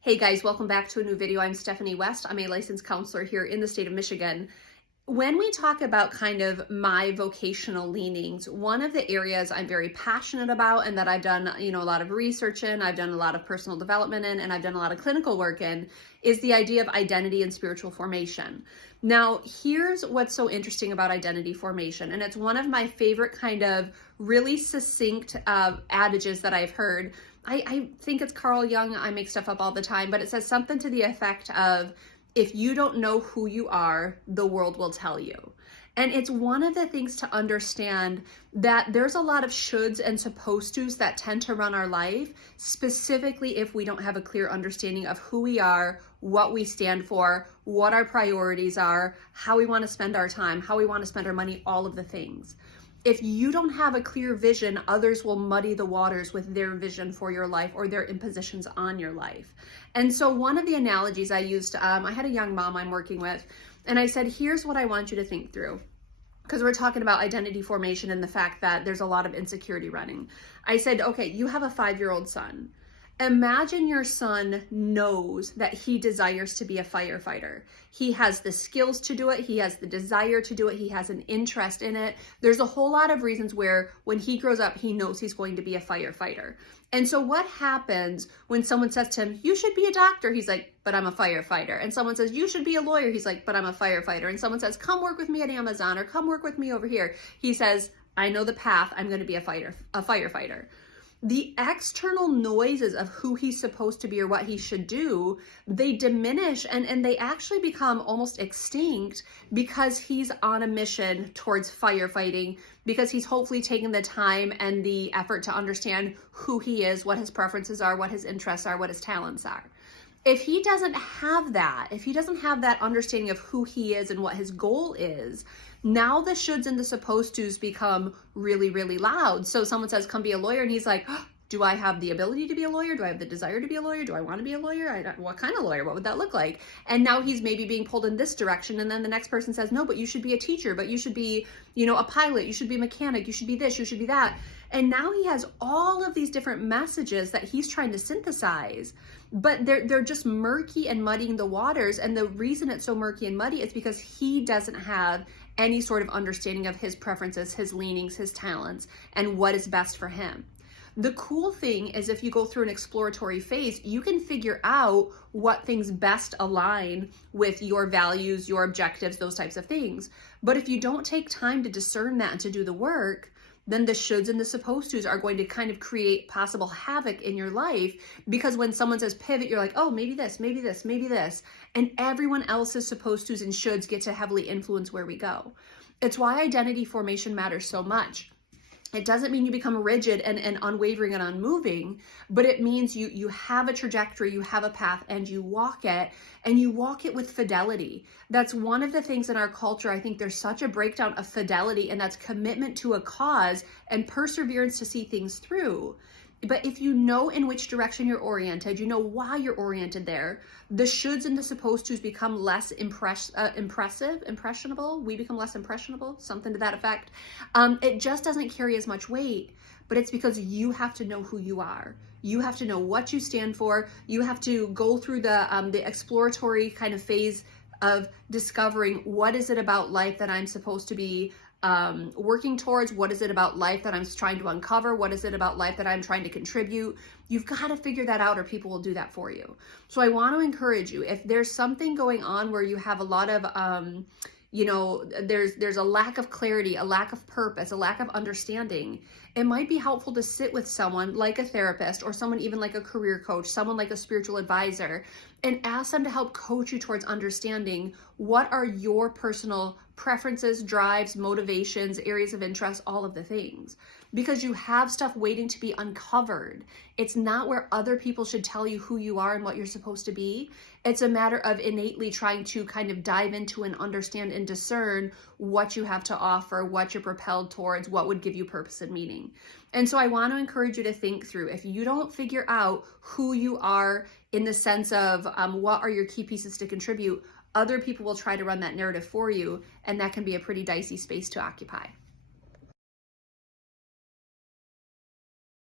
Hey guys, welcome back to a new video. I'm Stephanie West. I'm a licensed counselor here in the state of Michigan. When we talk about kind of my vocational leanings, one of the areas I'm very passionate about and that I've done, a lot of research in, I've done a lot of personal development in, and I've done a lot of clinical work in, is the idea of identity and spiritual formation. Now, here's what's so interesting about identity formation, and it's one of my favorite kind of really succinct adages that I've heard. I think it's Carl Jung. I make stuff up all the time, but it says something to the effect of, if you don't know who you are, the world will tell you. And it's one of the things to understand that there's a lot of shoulds and supposed tos that tend to run our life, specifically if we don't have a clear understanding of who we are, what we stand for, what our priorities are, how we want to spend our time, how we want to spend our money, all of the things. If you don't have a clear vision, others will muddy the waters with their vision for your life or their impositions on your life. And so one of the analogies I used, I had a young mom I'm working with, and I said, here's what I want you to think through. Because we're talking about identity formation and the fact that there's a lot of insecurity running. I said, okay, you have a 5-year-old son. Imagine your son knows that he desires to be a firefighter. He has the skills to do it. He has the desire to do it. He has an interest in it. There's a whole lot of reasons where when he grows up, he knows he's going to be a firefighter. And so what happens when someone says to him, you should be a doctor? He's like, but I'm a firefighter. And someone says, you should be a lawyer. He's like, but I'm a firefighter. And someone says, come work with me at Amazon or come work with me over here. He says, I know the path. I'm going to be a firefighter. The external noises of who he's supposed to be or what he should do, they diminish and they actually become almost extinct because he's on a mission towards firefighting, because he's hopefully taken the time and the effort to understand who he is, what his preferences are, what his interests are, what his talents are. If he doesn't have that, if he doesn't have that understanding of who he is and what his goal is, now the shoulds and the supposed tos become really, really loud. So someone says, come be a lawyer. And he's like, oh, do I have the ability to be a lawyer? Do I have the desire to be a lawyer? Do I want to be a lawyer? What kind of lawyer? What would that look like? And now he's maybe being pulled in this direction. And then the next person says, no, but you should be a teacher, but you should be, a pilot. You should be a mechanic. You should be this, you should be that. And now he has all of these different messages that he's trying to synthesize, but they're just murky and muddying the waters. And the reason it's so murky and muddy is because he doesn't have any sort of understanding of his preferences, his leanings, his talents, and what is best for him. The cool thing is if you go through an exploratory phase, you can figure out what things best align with your values, your objectives, those types of things. But if you don't take time to discern that and to do the work, then the shoulds and the supposed tos are going to kind of create possible havoc in your life, because when someone says pivot, you're like, oh, maybe this, maybe this, maybe this. And everyone else's supposed tos and shoulds get to heavily influence where we go. It's why identity formation matters so much. It doesn't mean you become rigid and unwavering and unmoving, but it means you have a trajectory, you have a path, and you walk it with fidelity. That's one of the things in our culture. I think there's such a breakdown of fidelity, and that's commitment to a cause and perseverance to see things through. But if you know in which direction you're oriented, you know why you're oriented there, the shoulds and the supposed tos become less impressionable. We become less impressionable, something to that effect. It just doesn't carry as much weight, but it's because you have to know who you are. You have to know what you stand for. You have to go through the exploratory kind of phase of discovering, what is it about life that I'm supposed to be working towards? What is it about life that I'm trying to uncover? What is it about life that I'm trying to contribute? You've got to figure that out, or people will do that for you. So I want to encourage you, if there's something going on where you have a lot of there's a lack of clarity, a lack of purpose, a lack of understanding, it might be helpful to sit with someone like a therapist, or someone even like a career coach, someone like a spiritual advisor, and ask them to help coach you towards understanding what are your personal preferences, drives, motivations, areas of interest, all of the things. Because you have stuff waiting to be uncovered. It's not where other people should tell you who you are and what you're supposed to be. It's a matter of innately trying to kind of dive into and understand and discern what you have to offer, what you're propelled towards, what would give you purpose and meaning. And so I want to encourage you to think through, if you don't figure out who you are in the sense of what are your key pieces to contribute, other people will try to run that narrative for you, and that can be a pretty dicey space to occupy.